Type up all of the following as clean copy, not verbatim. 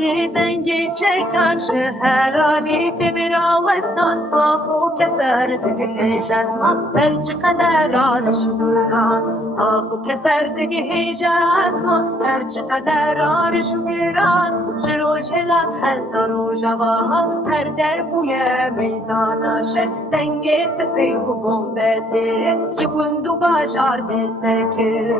شهری دنگی چکن شهرانی تبراوستان آخو کسر دگهش از ما هر چقدر آرش بران آخو کسر دگهش از ما هر چقدر آرش بران شروش هلات هر درو جواها هر در بوی میداناشه دنگی تفیق و بومبته چگوندو باجار بسکه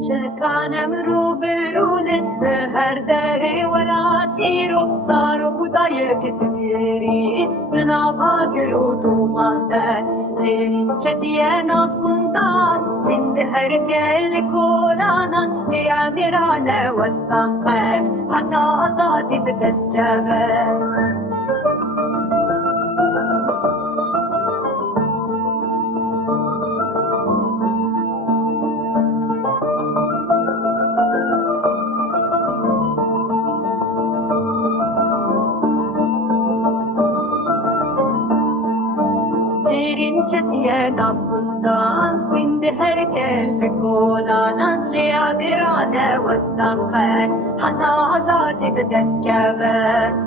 شکانم رو برونه به هر دری ولا تیرو سارو خدای کتیری بنابا گرو تو مانده لیرین چتیه نافندان زنده هر کل کولانان لیا میرانه وستان قد حتی آزادی به دست جبه دیرین کتیه نافندان خویند هر کل کولانان لیا میرانه وستان قد حتی آزادی به دست کبه